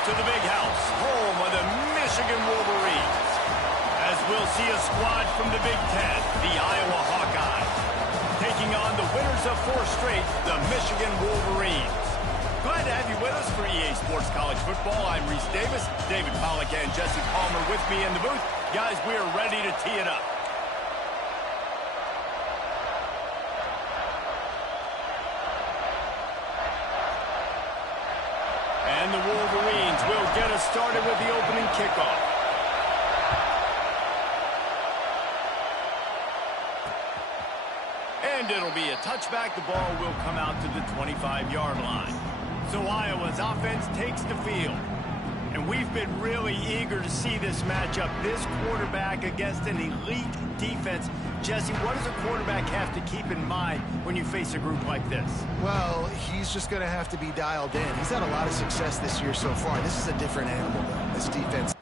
to the big house, home of the Michigan Wolverines. As we'll see a squad from the Big Ten, the Iowa Hawkeyes, taking on the winners of 4 straight, the Michigan Wolverines. Glad to have you with us for EA Sports College Football. I'm Reese Davis, David Pollack and Jesse Palmer with me in the booth. Guys, we are ready to tee it up. And the Wolverines will get us started with the opening kickoff. And it'll be a touchback. The ball will come out to the 25-yard line. So Iowa's offense takes the field. And we've been really eager to see this matchup. This quarterback against an elite defense. Jesse, what does a quarterback have to keep in mind when you face a group like this? Well, he's just going to have to be dialed in. He's had a lot of success this year so far. This is a different animal, though, this defense.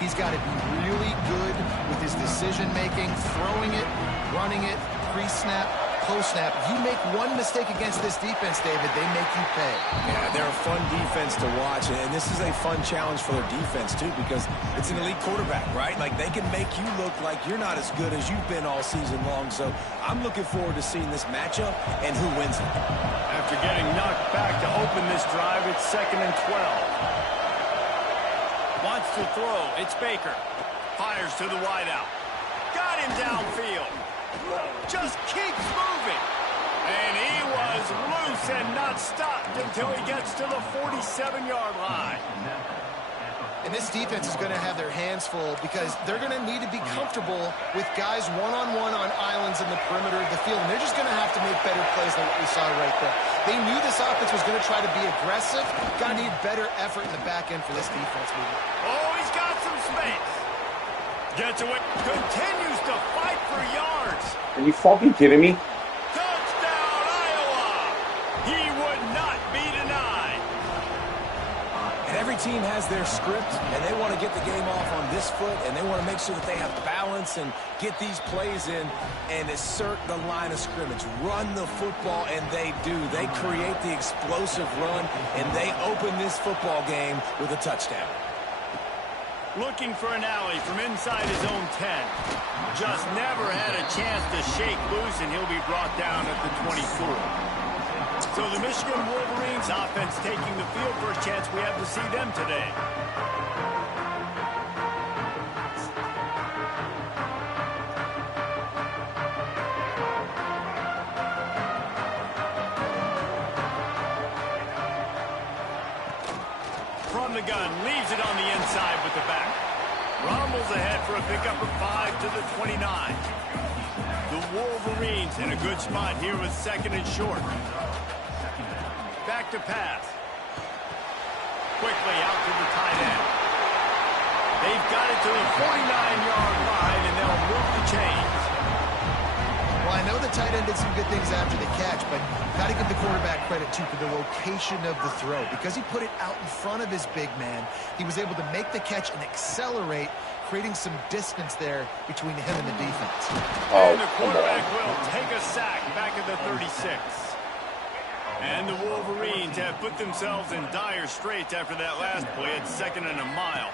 He's got to be really good with his decision-making, throwing it, running it, pre-snap, post-snap. You make one mistake against this defense, David, they make you pay. Yeah, they're a fun defense to watch, and this is a fun challenge for their defense, too, because it's an elite quarterback, right? Like, they can make you look like you're not as good as you've been all season long, so I'm looking forward to seeing this matchup and who wins it. After getting knocked back to open this drive, it's 2nd and 12. Wants to throw. It's Baker. Fires to the wideout. Got him downfield. Just keeps moving. And he was loose and not stopped until he gets to the 47-yard line. And this defense is going to have their hands full because they're going to need to be comfortable with guys one-on-one on islands in the perimeter of the field. And they're just going to have to make better plays than what we saw right there. They knew this offense was going to try to be aggressive. Going to need better effort in the back end for this defense movement. Oh, he's got some space. Gets away. Continues to fight for yards. Are you fucking kidding me? Touchdown, Iowa. He would not be denied. And every team has their script, and they want to get the game off on this foot, and they want to make sure that they have balance and get these plays in and assert the line of scrimmage. Run the football, and they do. They create the explosive run, and they open this football game with a touchdown. Looking for an alley from inside his own 10. Just never had a chance to shake loose, and he'll be brought down at the 24. So the Michigan Wolverines offense taking the field. First chance we have to see them today. From the gun, leaves it on the inside with the back. Rumbles ahead for a pickup of 5 to the 29. The Wolverines in a good spot here with 2nd and short. Back to pass. Quickly out to the tight end. They've got it to the 49-yard line, and they'll move the chains. Well, I know the tight end did some good things after the catch, but got to give the quarterback credit, too, for the location of the throw. Because he put it out in front of his big man, he was able to make the catch and accelerate, creating some distance there between him and the defense. And the quarterback will take a sack back at the 36. And the Wolverines have put themselves in dire straits after that last play at 2nd and a mile.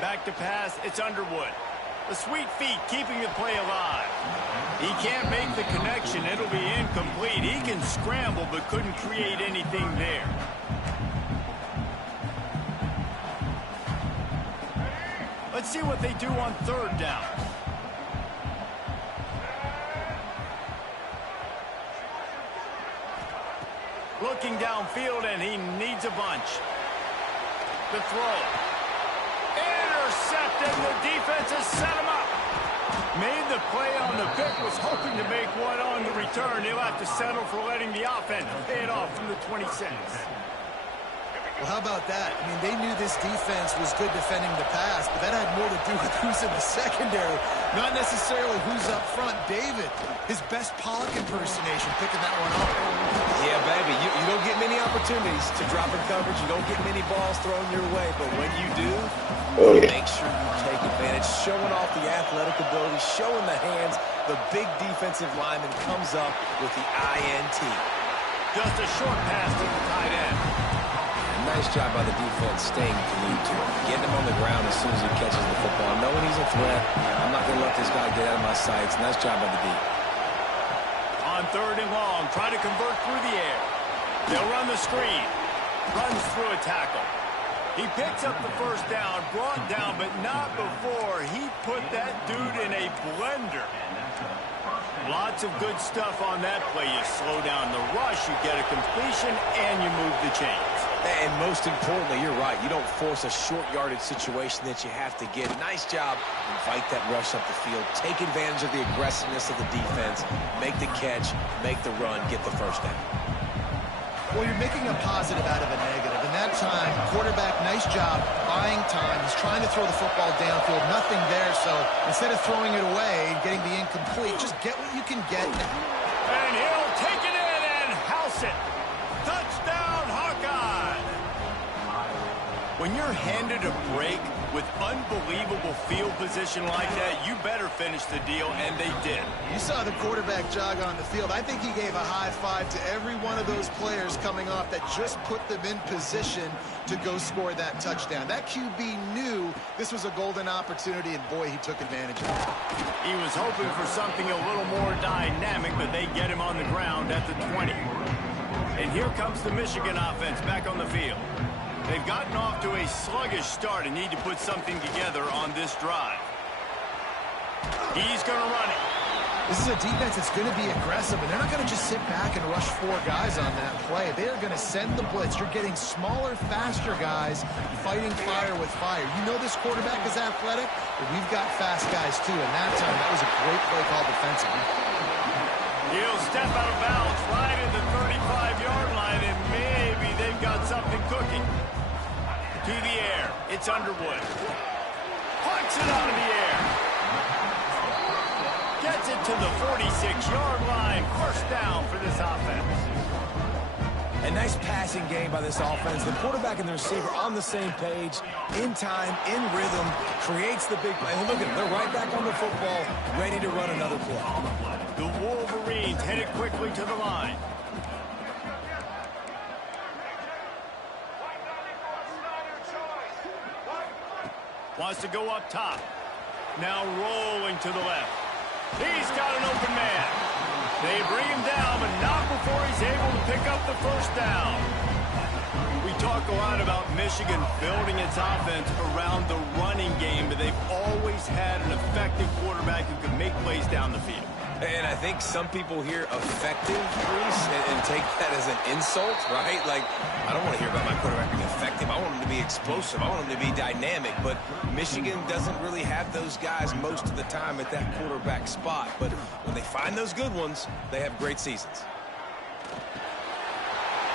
Back to pass, it's Underwood. The sweet feet keeping the play alive. He can't make the connection. It'll be incomplete. He can scramble but couldn't create anything there. Let's see what they do on 3rd down. Looking downfield, and he needs a bunch. The throw. Intercepted. The defense has set him up. Made the play on the pick, was hoping to make one on the return. He'll have to settle for letting the offense pay it off from the 26. Well, how about that? I mean, they knew this defense was good defending the pass, but that had more to do with who's in the secondary, not necessarily who's up front. David, his best Pollock impersonation, picking that one up. Yeah, baby, you don't get many opportunities to drop in coverage. You don't get many balls thrown your way, but when you do, make sure you take advantage, showing off the athletic ability, showing the hands. The big defensive lineman comes up with the INT. Just a short pass to the tight end. Nice job by the defense staying glued to him, getting him on the ground as soon as he catches the football. Knowing he's a threat, I'm not going to let this guy get out of my sights. Nice job by the D. On 3rd and long, try to convert through the air. They'll run the screen. Runs through a tackle. He picks up the first down, brought down, but not before he put that dude in a blender. Lots of good stuff on that play. You slow down the rush, you get a completion, and you move the chains. And most importantly, you're right. You don't force a short yardage situation that you have to get. Nice job. Invite that rush up the field. Take advantage of the aggressiveness of the defense. Make the catch. Make the run. Get the first down. Well, you're making a positive out of a negative. And that time, quarterback, nice job buying time. He's trying to throw the football downfield. Nothing there. So instead of throwing it away and getting the incomplete, just get what you can get. And he'll take it in and house it. Touchdown, Hawkeye. When you're handed a break with unbelievable field position like that, you better finish the deal, and they did. You saw the quarterback jog on the field. I think he gave a high five to every one of those players coming off that just put them in position to go score that touchdown. That QB knew this was a golden opportunity, and boy, he took advantage of it. He was hoping for something a little more dynamic, but they get him on the ground at the 20. And here comes the Michigan offense back on the field. They've gotten off to a sluggish start and need to put something together on this drive. He's going to run it. This is a defense that's going to be aggressive, and they're not going to just sit back and rush 4 guys on that play. They are going to send the blitz. You're getting smaller, faster guys fighting fire with fire. You know this quarterback is athletic, but we've got fast guys too, and that time that was a great play call defensively. He'll step out of bounds right at the 35-yard line, and maybe they've got something cooking. To the air, it's Underwood. Punts it out of the air. Gets it to the 46-yard line. First down for this offense. A nice passing game by this offense. The quarterback and the receiver on the same page, in time, in rhythm, creates the big play. And look at them, they're right back on the football, ready to run another play. The Wolverines headed quickly to the line. Wants to go up top. Now rolling to the left. He's got an open man. They bring him down, but not before he's able to pick up the first down. We talk a lot about Michigan building its offense around the running game, but they've always had an effective quarterback who can make plays down the field. And I think some people hear effective, Bruce, and take that as an insult, right? Like, I don't want to hear about my quarterback being effective. I want him to be explosive. I want him to be dynamic. But Michigan doesn't really have those guys most of the time at that quarterback spot. But when they find those good ones, they have great seasons.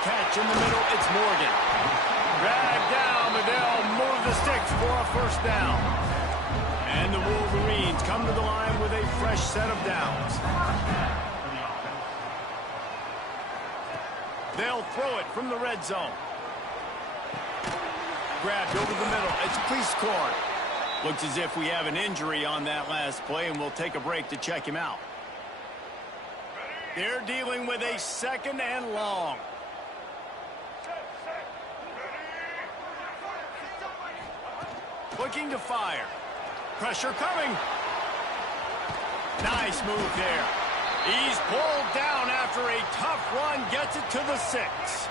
Catch in the middle, it's Morgan. Dragged down, but they'll move the sticks for a first down. And the Wolverines come to the line with a fresh set of downs. They'll throw it from the red zone. Grabbed over the middle. It's Priestcorn. Looks as if we have an injury on that last play, and we'll take a break to check him out. They're dealing with a 2nd and long. Looking to fire. Pressure coming. Nice move there. He's pulled down after a tough run. Gets it to the 6.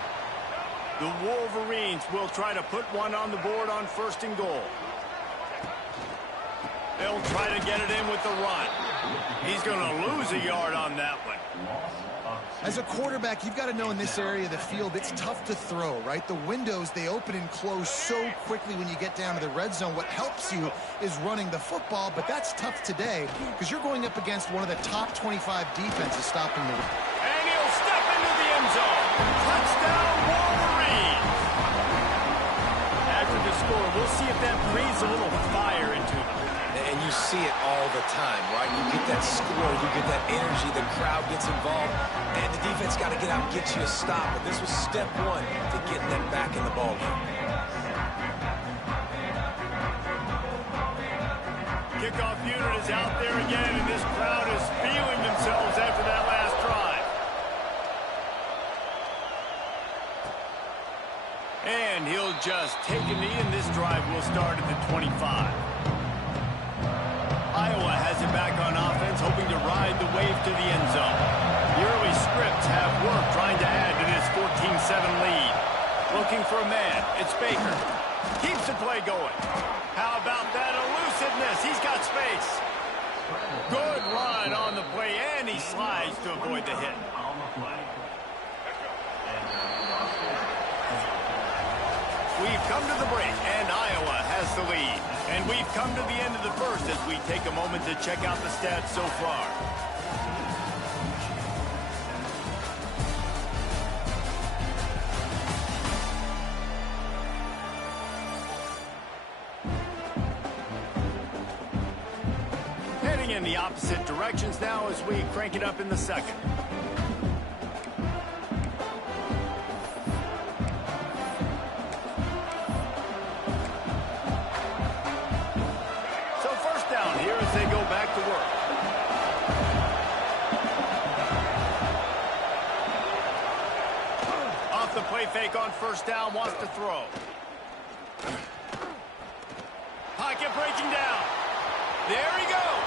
The Wolverines will try to put one on the board on 1st and goal. They'll try to get it in with the run. He's going to lose a yard on that one. As a quarterback, you've got to know in this area of the field, it's tough to throw, right? The windows, they open and close so quickly when you get down to the red zone. What helps you is running the football, but that's tough today because you're going up against one of the top 25 defenses stopping the run. And he'll step into the end zone. Touchdown, Wolverines. After the score, we'll see if that breathes a little fire into them. And you see it all the time, right? You get that score, you get that energy, the crowd gets involved, and the defense got to get out and get you a stop. But this was step one to getting them back in the ballgame. Kickoff unit is out there again, and this crowd is feeling themselves after that last drive. And he'll just take a knee, and this drive will start at the 25. Iowa has it back on offense, hoping to ride the wave to the end zone. The early scripts have worked trying to add to this 14-7 lead. Looking for a man. It's Baker. Keeps the play going. How about that elusiveness? He's got space. Good run on the play, and he slides to avoid the hit. We've come to the break, and Iowa has the lead. And we've come to the end of the first as we take a moment to check out the stats so far. Heading in the opposite directions now as we crank it up in the second. They go back to work. Off the play fake on first down, wants to throw. Pocket breaking down. There he goes.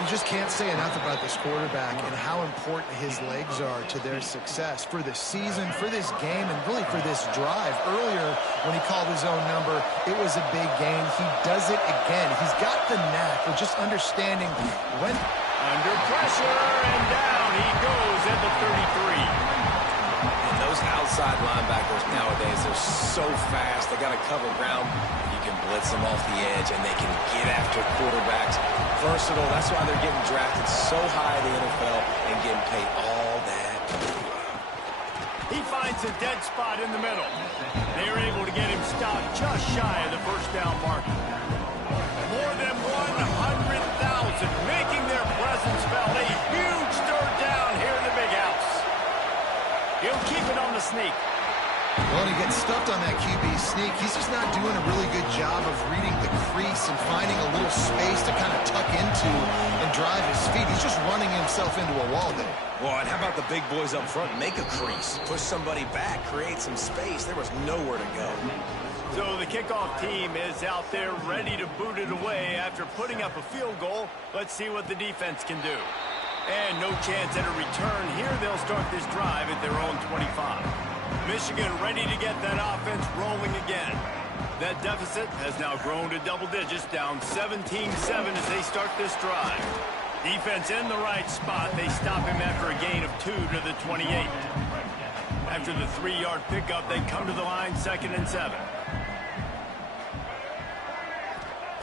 You just can't say enough about this quarterback and how important his legs are to their success for the season, for this game, and really for this drive. Earlier, when he called his own number, it was a big gain. He does it again. He's got the knack of just understanding when... Under pressure, and down he goes at the 33. And those outside linebackers nowadays, they're so fast. They got to cover ground. You can blitz them off the edge, and they can get after quarterbacks. Versatile. That's why they're getting drafted so high in the NFL and getting paid all that. He finds a dead spot in the middle. They're able to get him stopped just shy of the first down mark. More than 100,000 making their presence felt. A huge third down here in the big house. He'll keep it on the sneak. Well, he gets stuffed on that QB sneak. He's just not doing a really good job of reading the crease and finding a little space to kind of tuck into and drive his feet. He's just running himself into a wall there. Well, and how about the big boys up front? Make a crease. Push somebody back. Create some space. There was nowhere to go. So the kickoff team is out there ready to boot it away after putting up a field goal. Let's see what the defense can do. And no chance at a return here. They'll start this drive at their own 25. Michigan ready to get that offense rolling again. That deficit has now grown to double digits, down 17-7 as they start this drive. Defense in the right spot. They stop him after a gain of 2 to the 28. After the 3-yard pickup, they come to the line, 2nd and 7.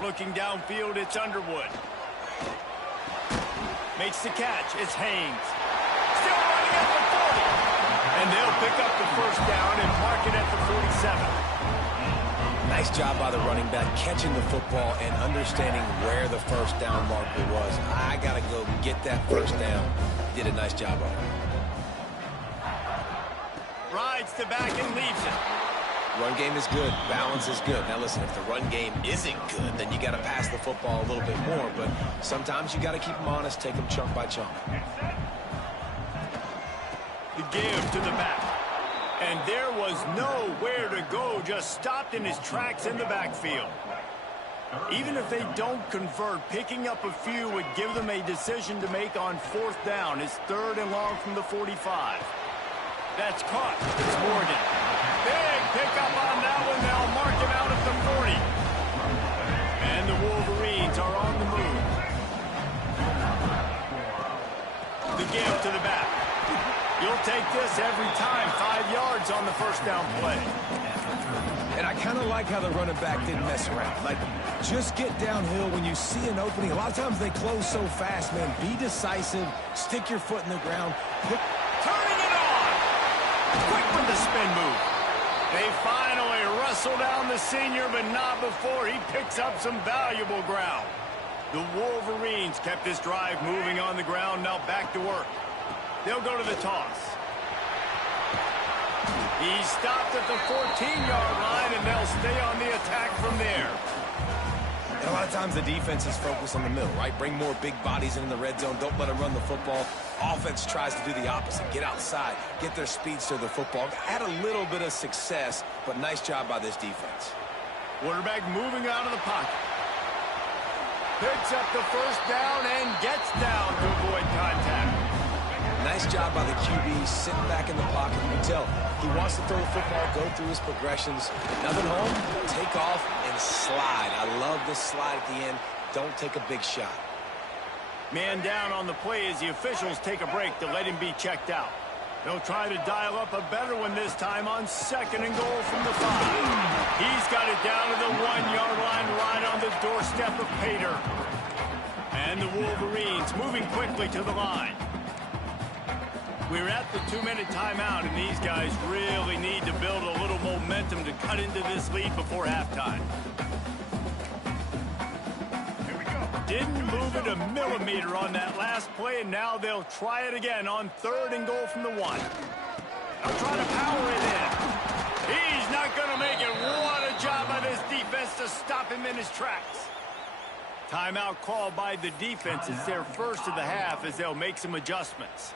Looking downfield, it's Underwood. Makes the catch. It's Haynes. Still running at the 40. And they'll pick up the first down and mark it at the 47. Nice job by the running back, catching the football and understanding where the first down marker was. I got to go get that first down. Did a nice job of it. Rides to back and leaves it. Run game is good. Balance is good. Now, listen, if the run game isn't good, then you got to pass the football a little bit more. But sometimes you got to keep them honest, take them chunk by chunk. The give to the back. And there was nowhere to go, just stopped in his tracks in the backfield. Even if they don't convert, picking up a few would give them a decision to make on 4th down. It's 3rd and long from the 45. That's caught. It's Morgan. Big pickup on that one. They'll mark him out at the 40. And the Wolverines are on the move. The give to the back. You'll take this every time. 5 yards on the first down play. And I kind of like how the running back didn't mess around. Like, just get downhill when you see an opening. A lot of times they close so fast, man. Be decisive. Stick your foot in the ground. Turning it on. Quick with the spin move. They finally wrestle down the senior, but not before he picks up some valuable ground. The Wolverines kept this drive moving on the ground. Now back to work. They'll go to the toss. He stopped at the 14-yard line, and they'll stay on the attack from there. And a lot of times the defense is focused on the middle, right? Bring more big bodies in the red zone. Don't let them run the football. Offense tries to do the opposite. Get outside. Get their speeds to the football. Had a little bit of success, but nice job by this defense. Quarterback moving out of the pocket. Picks up the first down and gets down to avoid contact. Nice job by the QB, sitting back in the pocket. You can tell he wants to throw the football, go through his progressions. Nothing home, take off, and slide. I love this slide at the end. Don't take a big shot. Man down on the play as the officials take a break to let him be checked out. They'll try to dial up a better one this time on 2nd and goal from the 5. He's got it down to the 1-yard line right on the doorstep of Pater. And the Wolverines moving quickly to the line. We're at the 2-minute timeout, and these guys really need to build a little momentum to cut into this lead before halftime. Here we go. Didn't move it a millimeter on that last play, and now they'll try it again on 3rd and goal from the 1. They'll try to power it in. He's not going to make it. What a job by this defense to stop him in his tracks. Timeout called by the defense. It's their first of the half as they'll make some adjustments.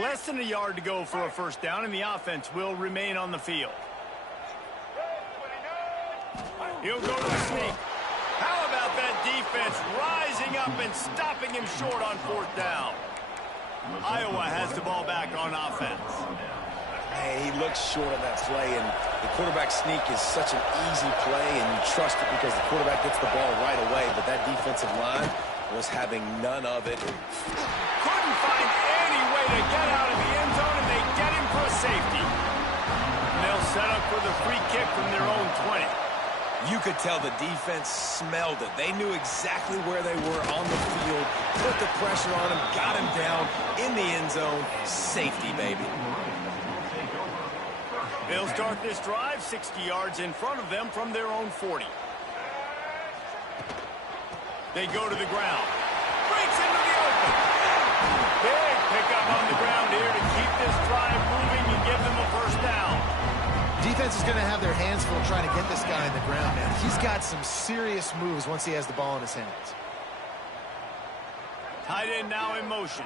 Less than a yard to go for a first down, and the offense will remain on the field. He'll go to the sneak. How about that defense rising up and stopping him short on 4th down? Iowa has the ball back on offense. Hey, he looks short on that play, and the quarterback sneak is such an easy play, and you trust it because the quarterback gets the ball right away, but that defensive line was having none of it. Couldn't find any way to get out of the end zone, and they get him for a safety. And they'll set up for the free kick from their own 20. You could tell the defense smelled it. They knew exactly where they were on the field, put the pressure on him, got him down in the end zone. Safety, baby. They'll start this drive 60 yards in front of them from their own 40. They go to the ground. Breaks into the open. Big pickup on the ground here to keep this drive moving and give them a first down. Defense is going to have their hands full trying to get this guy in the ground, man. He's got some serious moves once he has the ball in his hands. Tight end now in motion.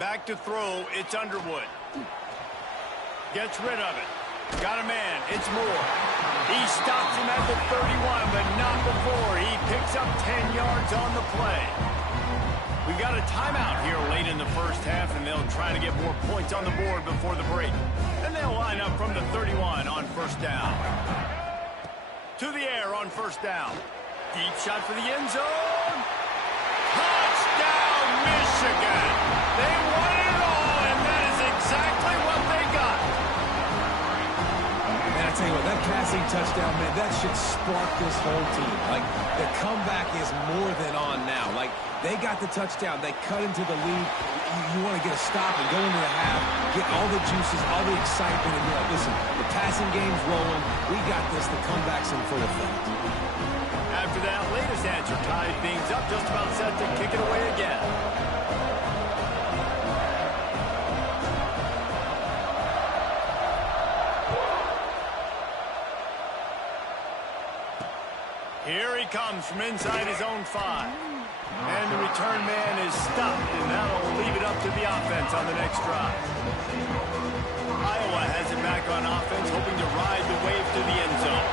Back to throw. It's Underwood. Gets rid of it. Got a man. It's Moore. He stops him at the 31, but not before. He picks up 10 yards on the play. We got a timeout here late in the first half, and they'll try to get more points on the board before the break. And they'll line up from the 31 on first down. To the air on first down. Deep shot for the end zone. Touchdown, Michigan. They won it all, and that is exactly what they got. Man, I tell you what, that passing touchdown, man, that should spark this whole team. Like, the comeback is more than on now. Like, they got the touchdown. They cut into the lead. You want to get a stop and go into the half, get all the juices, all the excitement, and be like, listen, the passing game's rolling. We got this. The comeback's in full effect. After that latest answer tied things up, just about set to kick it away again. Here he comes from inside his own 5. And the return man is stopped, and that'll leave it up to the offense on the next drive. Iowa has it back on offense, hoping to ride the wave to the end zone.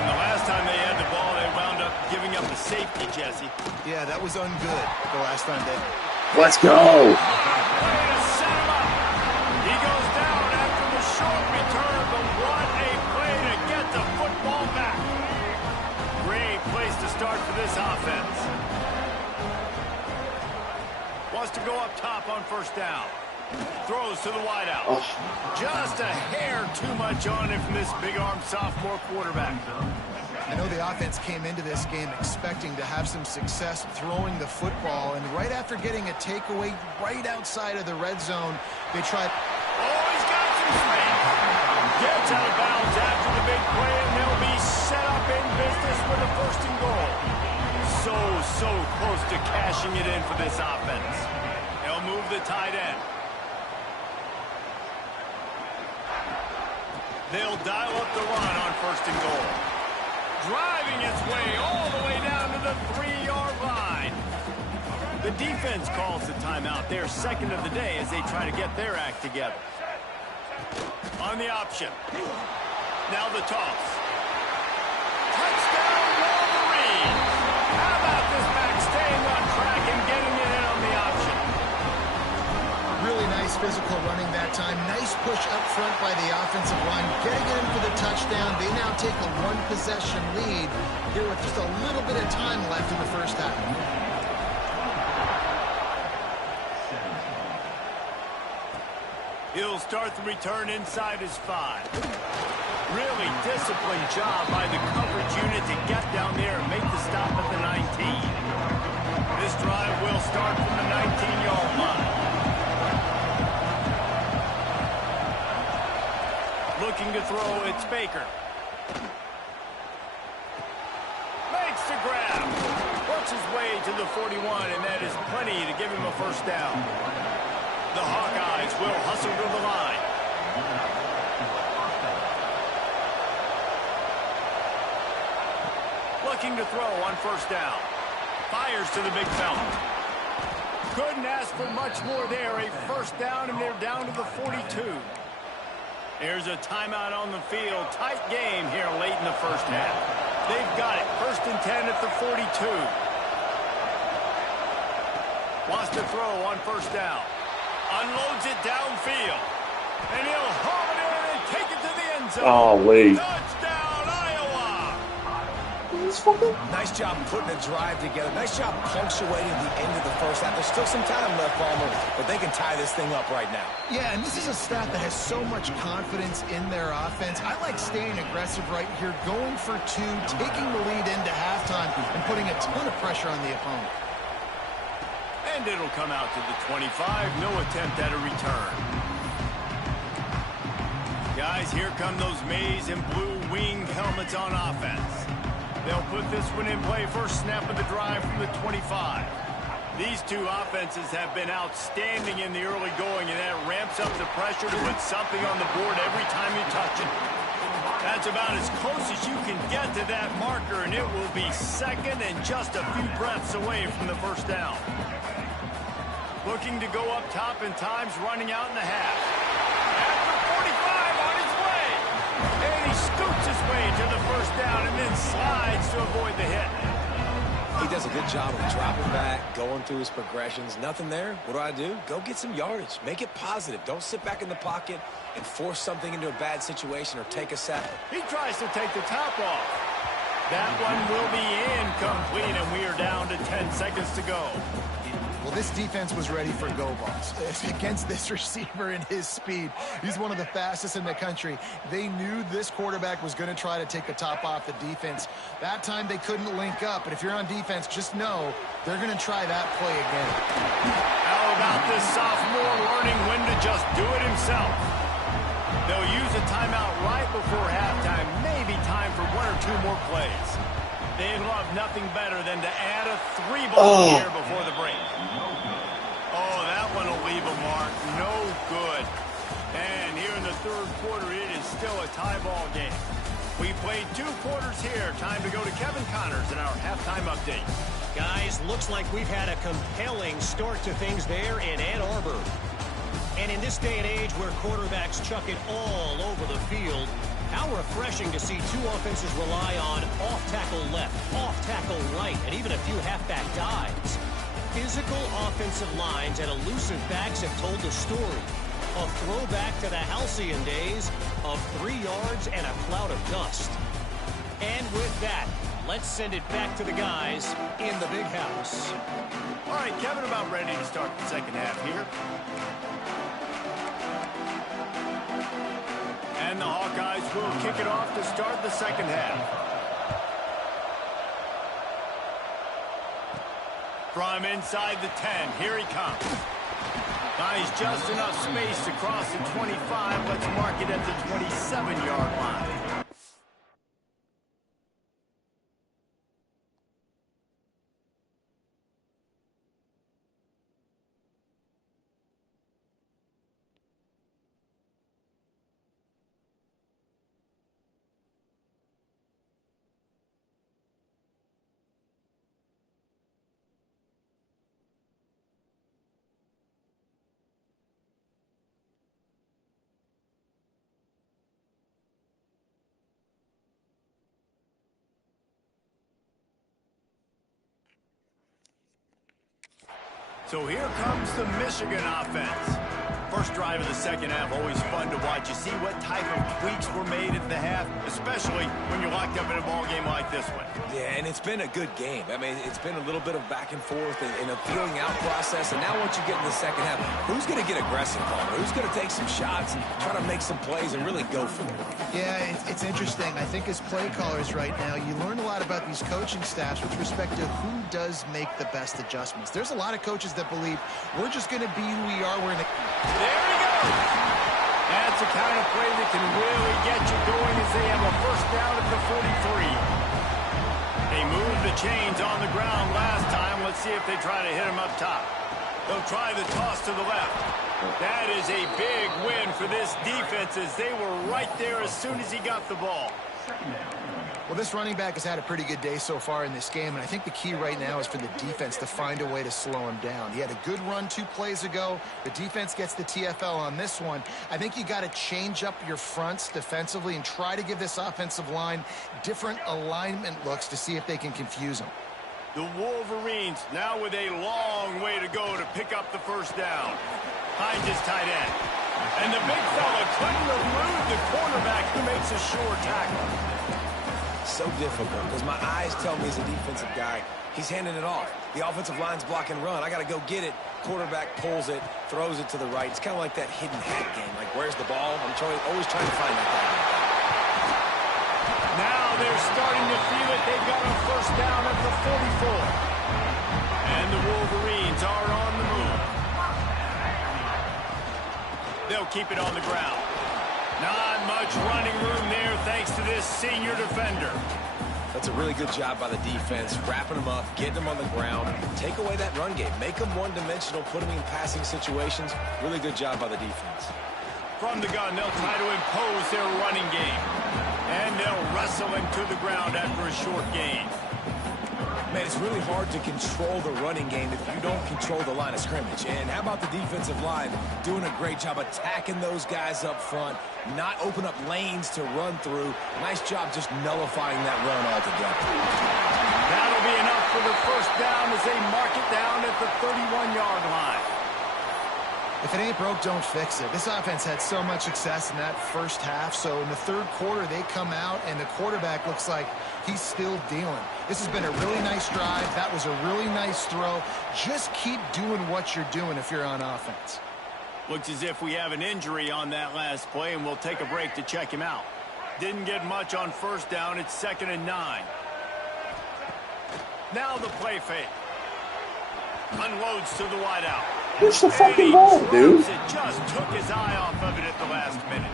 And the last time they had the ball, they wound up giving up a safety, Jesse. Yeah, that was ungood the last time they... Let's go! Way to set him up. He goes down after the short return, but what a play to get the football back. Great place to start for this offense. wants to go up top on first down. Throws to the wideout. Just a hair too much on it from this big-arm sophomore quarterback. I know the offense came into this game expecting to have some success throwing the football, and right after getting a takeaway right outside of the red zone, they tried... Oh, he's got some strength. Gets out of bounds after the big play, and they'll be set up in business with a first and goal. So close to cashing it in for this offense. They'll move the tight end. They'll dial up the run on first and goal. Driving its way all the way down to the 3-yard line. The defense calls the timeout, their second of the day, as they try to get their act together. On the option. Now the toss. Touchdown, Wolverine! How about this back staying on track and getting it in on the option? Really nice physical running that time. Nice push up front by the offensive line. Getting it in for the touchdown. They now take a one-possession lead here with just a little bit of time left in the first half. He'll start the return inside his 5. Really disciplined job by the coverage unit to get down there and make the stop at the 19. This drive will start from the 19-yard line. Looking to throw, it's Baker. Makes the grab. Works his way to the 41, and that is plenty to give him a first down. The Hawkeyes will hustle to the line. Looking to throw on first down. Fires to the big fella. Couldn't ask for much more there. A first down, and they're down to the 42. Here's a timeout on the field. Tight game here late in the first half. They've got it. First and 10 at the 42. Wants to throw on first down. Unloads it downfield. And he'll haul it in and take it to the end zone. Oh, wait. Touchdown, Iowa! Nice job putting a drive together. Nice job punctuating the end of the first half. There's still some time left, Palmer, but they can tie this thing up right now. Yeah, and this is a staff that has so much confidence in their offense. I like staying aggressive right here, going for 2, taking the lead into halftime, and putting a ton of pressure on the opponent. And it'll come out to the 25. No attempt at a return. Guys, here come those maize and blue wing helmets on offense. They'll put this one in play. First snap of the drive from the 25. These two offenses have been outstanding in the early going, and that ramps up the pressure to put something on the board every time you touch it. That's about as close as you can get to that marker, and it will be second and just a few breaths away from the first down. Looking to go up top, and time's running out in the half. At the 45 on his way. And he scoots his way to the first down and then slides to avoid the hit. He does a good job of dropping back, going through his progressions. Nothing there. What do? Go get some yardage. Make it positive. Don't sit back in the pocket and force something into a bad situation or take a sack. He tries to take the top off. That one will be incomplete, and we are down to 10 seconds to go. Well, this defense was ready for go balls. Against this receiver and his speed, he's one of the fastest in the country. They knew this quarterback was going to try to take the top off the defense. That time they couldn't link up, but if you're on defense, just know they're going to try that play again. How about this sophomore learning when to just do it himself? They'll use a timeout right before halftime, maybe time for 1 or 2 more plays. They'd love nothing better than to add a 3-ball here before the break. Oh, that one will leave a mark. No good. And here in the third quarter, it is still a tie ball game. We played 2 quarters here. Time to go to Kevin Connors in our halftime update. Guys, looks like we've had a compelling start to things there in Ann Arbor. And in this day and age where quarterbacks chuck it all over the field, how refreshing to see 2 offenses rely on off-tackle left, off-tackle right, and even a few halfback dives. Physical offensive lines and elusive backs have told the story. A throwback to the halcyon days of 3 yards and a cloud of dust. And with that, Let's send it back to the guys in the big house. All right, Kevin, about ready to start the second half here. And the Hawkeyes will kick it off to start the second half. From inside the 10, here he comes. Finds just enough space to cross the 25. Let's mark it at the 27-yard line. So here comes the Michigan offense. First drive of the second half, always fun to watch. You see what type of tweaks were made at the half, especially when you're locked up in a ball game like this one. Yeah, and it's been a good game. I mean, it's been a little bit of back and forth and a feeling out process. And now once you get in the second half, who's going to get aggressive, Palmer? Who's going to take some shots and try to make some plays and really go for it? Yeah, it's interesting. I think as play callers right now, you learn a lot about these coaching staffs with respect to who does make the best adjustments. There's a lot of coaches that believe we're just going to be who we are. We're in There he goes. That's the kind of play that can really get you going as they have a first down at the 43. They moved the chains on the ground last time. Let's see if they try to hit him up top. They'll try the toss to the left. That is a big win for this defense as they were right there as soon as he got the ball. Well, this running back has had a pretty good day so far in this game, and I think the key right now is for the defense to find a way to slow him down. He had a good run 2 plays ago. The defense gets the TFL on this one. I think you got to change up your fronts defensively and try to give this offensive line different alignment looks to see if they can confuse him. The Wolverines now with a long way to go to pick up the first down. Behind his tight end. And the big fella couldn't elude the quarterback who makes a sure tackle. So difficult because my eyes tell me as a defensive guy, he's handing it off. The offensive line's block and run. I got to go get it. Quarterback pulls it, throws it to the right. It's kind of like that hidden hat game. Like, where's the ball? I'm always trying to find that guy. Now they're starting to feel it. They've got a first down at the 44. And the Wolverines are on the move. They'll keep it on the ground. Not much running room there thanks to this senior defender. That's a really good job by the defense, wrapping them up, getting them on the ground, take away that run game, make them one-dimensional, put them in passing situations. Really good job by the defense. From the gun, they'll try to impose their running game. And they'll wrestle him to the ground after a short gain. Man, it's really hard to control the running game if you don't control the line of scrimmage. And how about the defensive line doing a great job attacking those guys up front, not open up lanes to run through. Nice job just nullifying that run altogether. That'll be enough for the first down as they mark it down at the 31-yard line. If it ain't broke, don't fix it. This offense had so much success in that first half, so in the third quarter, they come out, and the quarterback looks like he's still dealing. This has been a really nice drive. That was a really nice throw. Just keep doing what you're doing if you're on offense. Looks as if we have an injury on that last play, and we'll take a break to check him out. Didn't get much on first down. It's 2nd and 9. Now the play fake. Unloads to the wideout. Push the fucking ball, dude. It just took his eye off of it at the last minute.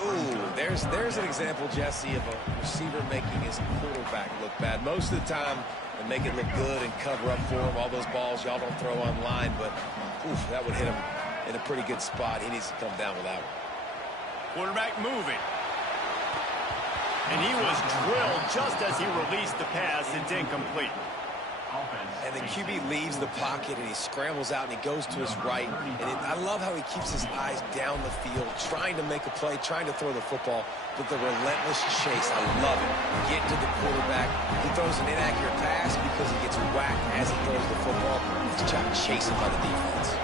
Ooh, there's an example, Jesse, of a receiver making his quarterback look bad. Most of the time, they make it look good and cover up for him. All those balls y'all don't throw online, but oof, that would hit him in a pretty good spot. He needs to come down with that one. Quarterback moving. And he was drilled just as he released the pass. It's incomplete. And the QB leaves the pocket, and he scrambles out, and he goes to his right. And I love how he keeps his eyes down the field, trying to make a play, trying to throw the football, but the relentless chase. I love it. Get to the quarterback. He throws an inaccurate pass because he gets whacked as he throws the football. It's a job chasing by the defense.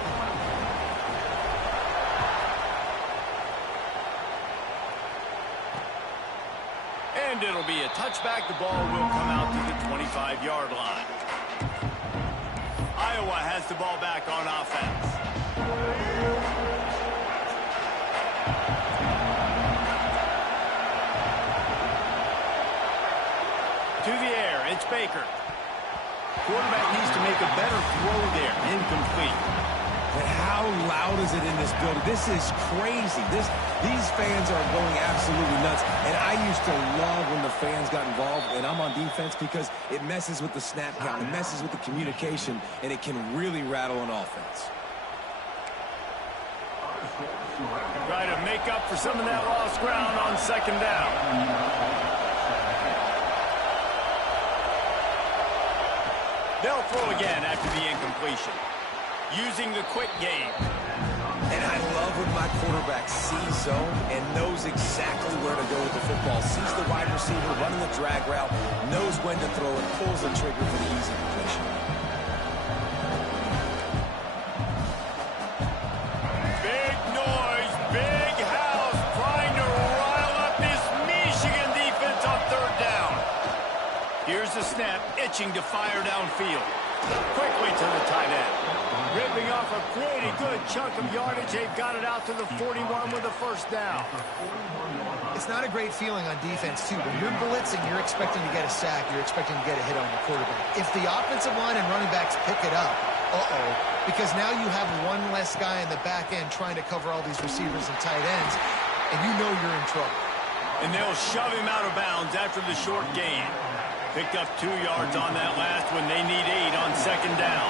And And it'll be a touchback. The ball will come out to the 25-yard line. Iowa has the ball back on offense. To the air, it's Baker. Quarterback needs to make a better throw there. Incomplete. But how loud is it in this building? This is crazy. These fans are going absolutely nuts. And I used to love when the fans got involved, and I'm on defense, because it messes with the snap count, it messes with the communication, and it can really rattle an offense. Try to make up for some of that lost ground on second down. They'll throw again after the incompletion. Using the quick game. And I love when my quarterback sees zone and knows exactly where to go with the football. Sees the wide receiver running the drag route, knows when to throw it, pulls the trigger for the easy completion. Big noise, big house, trying to rile up this Michigan defense on third down. Here's the snap, itching to fire downfield. Quickly to the tight end. Ripping off a pretty good chunk of yardage. They've got it out to the 41 with a first down. It's not a great feeling on defense, too. When you're blitzing, you're expecting to get a sack. You're expecting to get a hit on your quarterback. If the offensive line and running backs pick it up, because now you have one less guy in the back end trying to cover all these receivers and tight ends, and you know you're in trouble. And they'll shove him out of bounds after the short gain. Picked up 2 yards on that last one. They need 8 on second down.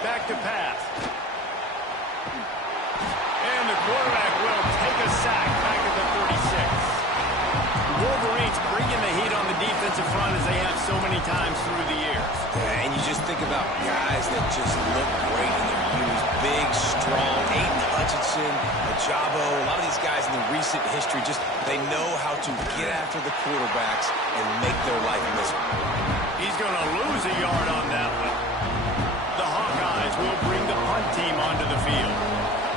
Back to pass. And the quarterback will take a sack back at the 36. Wolverines bringing the heat on the defensive front as they have so many times through the years. Yeah, and you just think about guys that just look great in their youth. Big, strong, Aiden Hutchinson, Ajabo, a lot of these guys in the recent history, just they know how to get after the quarterbacks and make their life miserable. He's going to lose a yard on that one. The Hawkeyes will bring the punt team onto the field.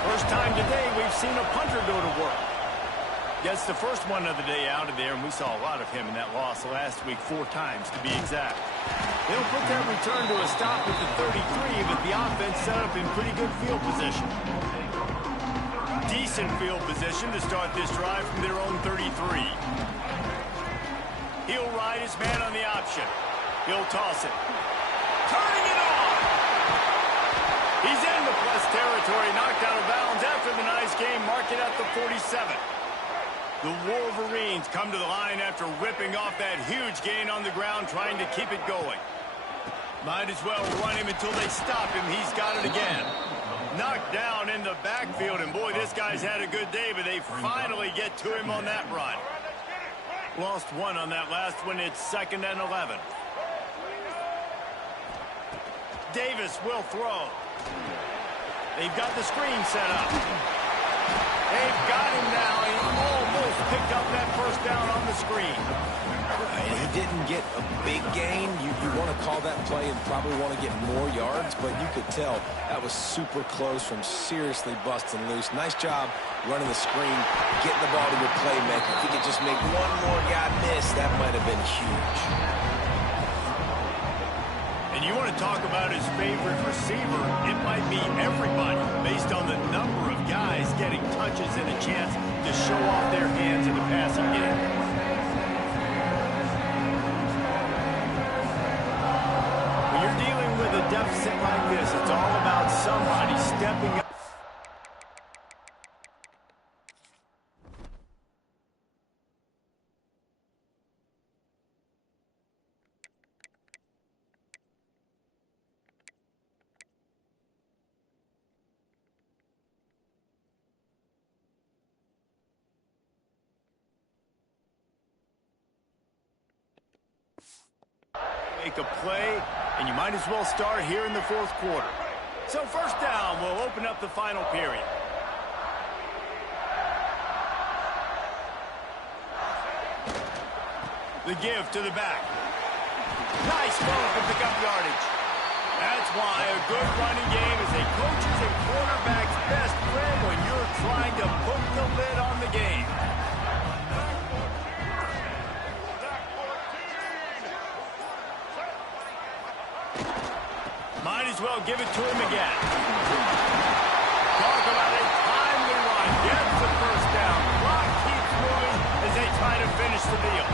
First time today we've seen a punter go to work. Gets the first one of the day out of there, and we saw a lot of him in that loss last week, 4 times to be exact. They'll put that return to a stop at the 33, but the offense set up in pretty good field position. Decent field position to start this drive from their own 33. He'll ride his man on the option. He'll toss it. Turning it on! He's into plus territory, knocked out of bounds after the nice game, mark it at the 47. The Wolverines come to the line after ripping off that huge gain on the ground, trying to keep it going. Might as well run him until they stop him. He's got it again. Knocked down in the backfield, and boy, this guy's had a good day, but they finally get to him on that run. Lost 1 on that last one. It's 2nd and 11. Davis will throw. They've got the screen set up. They've got him now. He almost picked up that first down on the screen. And he didn't get a big gain. You want to call that play and probably want to get more yards, but you could tell that was super close from seriously busting loose. Nice job running the screen, getting the ball to your playmaker. If he could just make one more guy miss, that might have been huge. And you want to talk about his favorite receiver, it might be everybody based on the number of guys getting touches and a chance to show off their hands in the passing game. When you're dealing with a deficit like this, it's all about somebody stepping up. Make a play, and you might as well start here in the 4th quarter. So first down will open up the final period. The give to the back. Nice throw to pick up yardage. That's why a good running game is a coach's and quarterback's best friend when you're trying to put the lid on the game. Might as well give it to him again. Talk about a timely run. Gets the first down. Clock keeps moving as they try to finish the deal.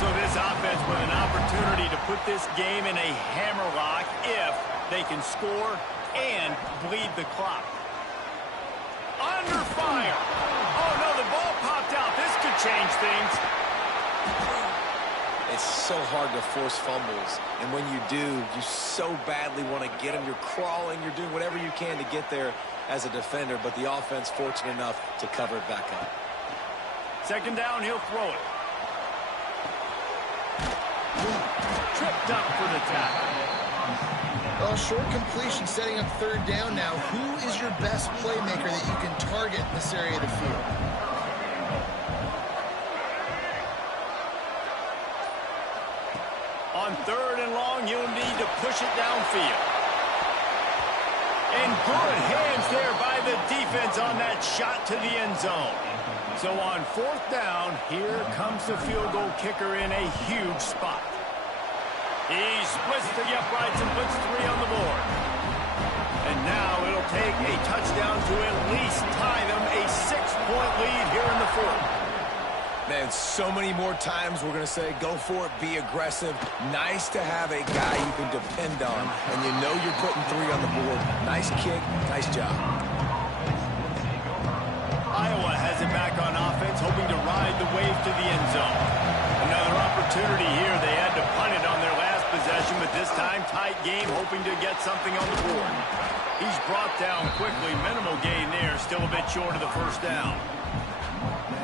So this offense with an opportunity to put this game in a hammerlock if they can score and bleed the clock. Under fire. Oh, no, the ball popped out. This could change things. It's so hard to force fumbles, and when you do, you so badly want to get them. You're crawling, you're doing whatever you can to get there as a defender, but the offense fortunate enough to cover it back up. Second down, he'll throw it. Tripped up for the tackle. Well, short completion setting up third down now. Who is your best playmaker that you can target in this area of the field? On third and long, you'll need to push it downfield. And good hands there by the defense on that shot to the end zone. So on fourth down, here comes the field goal kicker in a huge spot. He splits the uprights and puts 3 on the board. And now it'll take a touchdown to at least tie them a 6-point lead here in the fourth. Man, so many more times we're going to say, go for it, be aggressive. Nice to have a guy you can depend on, and you know you're putting 3 on the board. Nice kick, nice job. Iowa has it back on offense, hoping to ride the wave to the end zone. Another opportunity here. They had to punt it on their last possession, but this time tight game, hoping to get something on the board. He's brought down quickly. Minimal gain there, still a bit short of the first down.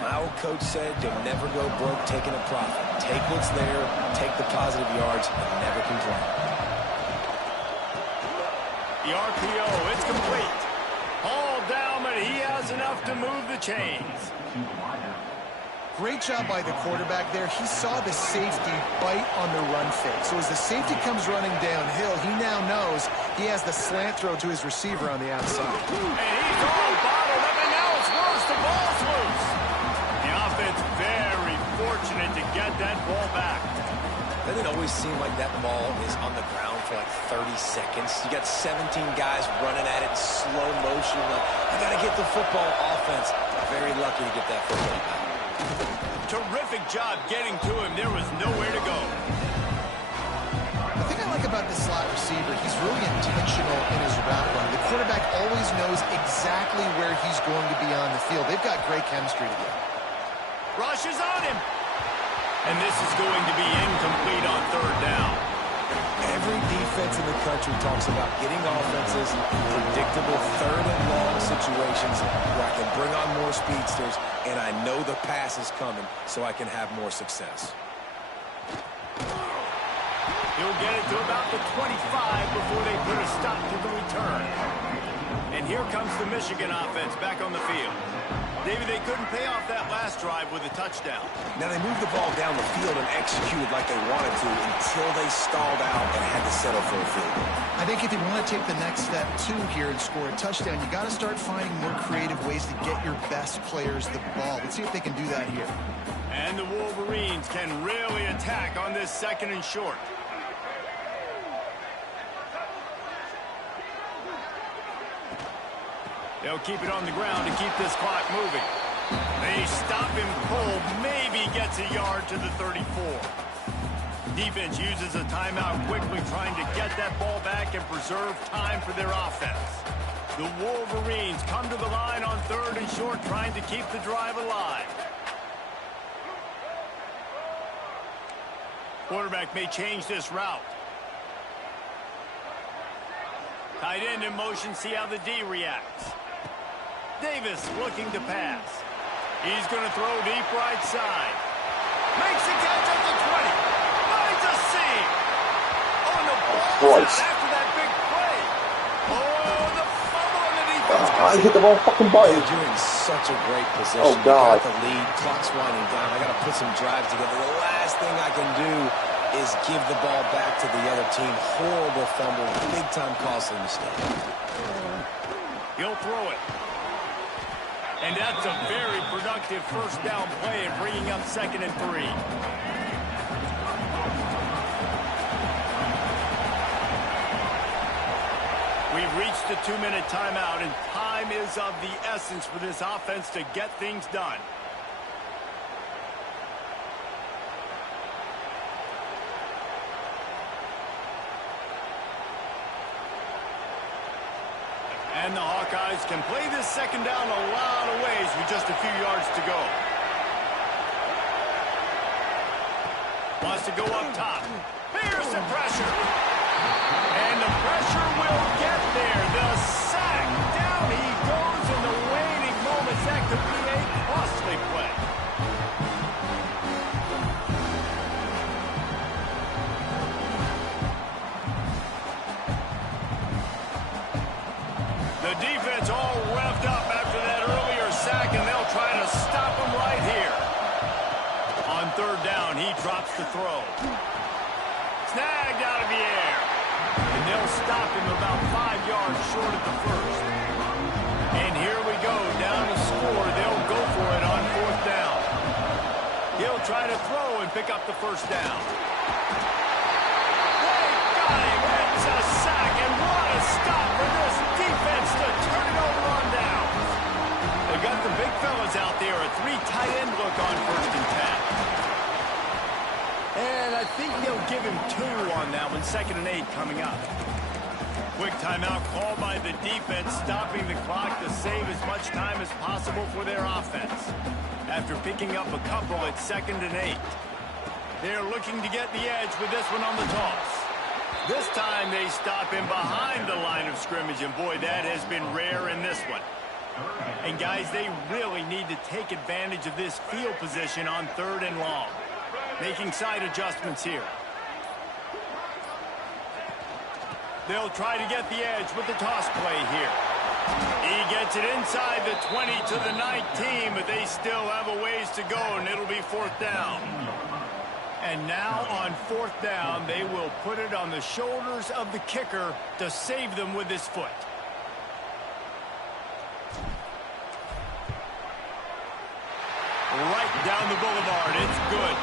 My old coach said you'll never go broke taking a profit. Take what's there, take the positive yards, and never complain. The RPO, it's complete. Hauled down, but he has enough to move the chains. Great job by the quarterback there. He saw the safety bite on the run fake. So as the safety comes running downhill, he now knows he has the slant throw to his receiver on the outside. And he's all bottled up, and now it's worse. The ball's loose. The offense very fortunate to get that ball back. Doesn't it always seem like that ball is on the ground for like 30 seconds? You got 17 guys running at it in slow motion. Like, I got to get the football. Offense, very lucky to get that football back. Terrific job getting to him. There was nowhere to go. The thing I like about the slot receiver, he's really intentional in his route run. The quarterback always knows exactly where he's going to be on the field. They've got great chemistry together. Rush is on him. And this is going to be incomplete on third down. Every defense in the country talks about getting offenses in predictable third and long situations where I can bring on more speedsters and I know the pass is coming so I can have more success. He'll get it to about the 25 before they put a stop to the return. And here comes the Michigan offense back on the field. David, they couldn't pay off that last drive with a touchdown. Now they moved the ball down the field and executed like they wanted to until they stalled out and had to settle for a field goal. I think if you want to take the next step too here and score a touchdown, you got to start finding more creative ways to get your best players the ball. Let's see if they can do that here. And the Wolverines can really attack on this second and short. They'll keep it on the ground to keep this clock moving. They stop him cold, maybe gets a yard to the 34. Defense uses a timeout quickly, trying to get that ball back and preserve time for their offense. The Wolverines come to the line on third and short, trying to keep the drive alive. Quarterback may change this route. Tight end in motion, see how the D reacts. Davis looking to pass. He's going to throw deep right side. Makes the catch at the 20. Finds a seam. Oh, and the ball's out after that big play. Oh, the fumble on the defense. I hit the wrong fucking button. You're in such a great position. Oh, God. You got the lead. Clock's winding down. I got to put some drives together. The last thing I can do is give the ball back to the other team. Horrible fumble. Big-time costly mistake. He'll throw it. And that's a very productive first down play and bringing up 2nd and 3. We've reached the 2-minute timeout, and time is of the essence for this offense to get things done. And the Hawkeyes can play this second down a lot of ways with just a few yards to go. Wants to go up top. Here's the pressure. And the pressure will get there. The sack. Down he goes in the waning moments. That could be a costly play. The defense all revved up after that earlier sack, and they'll try to stop him right here. On third down, he drops the throw. Snagged out of the air. And they'll stop him about 5 yards short of the first. And here we go, down to score. They'll go for it on fourth down. He'll try to throw and pick up the first down. They got him. It's a sack, and what a stop for this defense to turn it over on down. They got the big fellas out there, a 3 tight end look on 1st and 10. And I think they'll give him 2 on that one, 2nd and 8 coming up. Quick timeout called by the defense, stopping the clock to save as much time as possible for their offense. After picking up a couple at 2nd and 8. They're looking to get the edge with this one on the toss. This time they stop him behind the line of scrimmage, and boy, that has been rare in this one. And guys, they really need to take advantage of this field position on 3rd and long. Making side adjustments here. They'll try to get the edge with the toss play here. He gets it inside the 20 to the 19, but they still have a ways to go, and it'll be 4th down. And now on 4th down, they will put it on the shoulders of the kicker to save them with his foot. Right down the boulevard. It's good.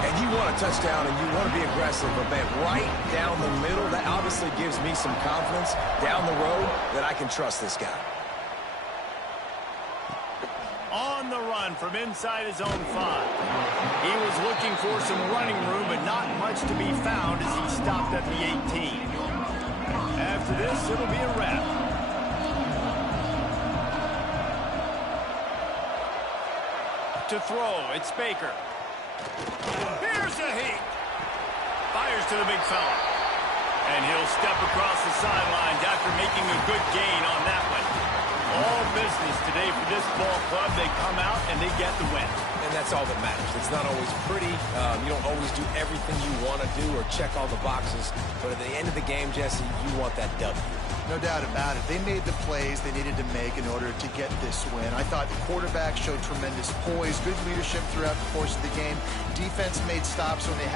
And you want a touchdown and you want to be aggressive, but man, right down the middle, that obviously gives me some confidence down the road that I can trust this guy. On the run from inside his own 5. He was looking for some running room, but not much to be found as he stopped at the 18. After this, it'll be a wrap. To throw, it's Baker. Here's the heat. Fires to the big fella. And he'll step across the sidelines after making a good gain on that one. All business today for this ball club. They come out and they get the win. And that's all that matters. It's not always pretty. You don't always do everything you want to do or check all the boxes. But at the end of the game, Jesse, you want that W. No doubt about it. They made the plays they needed to make in order to get this win. I thought the quarterback showed tremendous poise, good leadership throughout the course of the game. Defense made stops when they had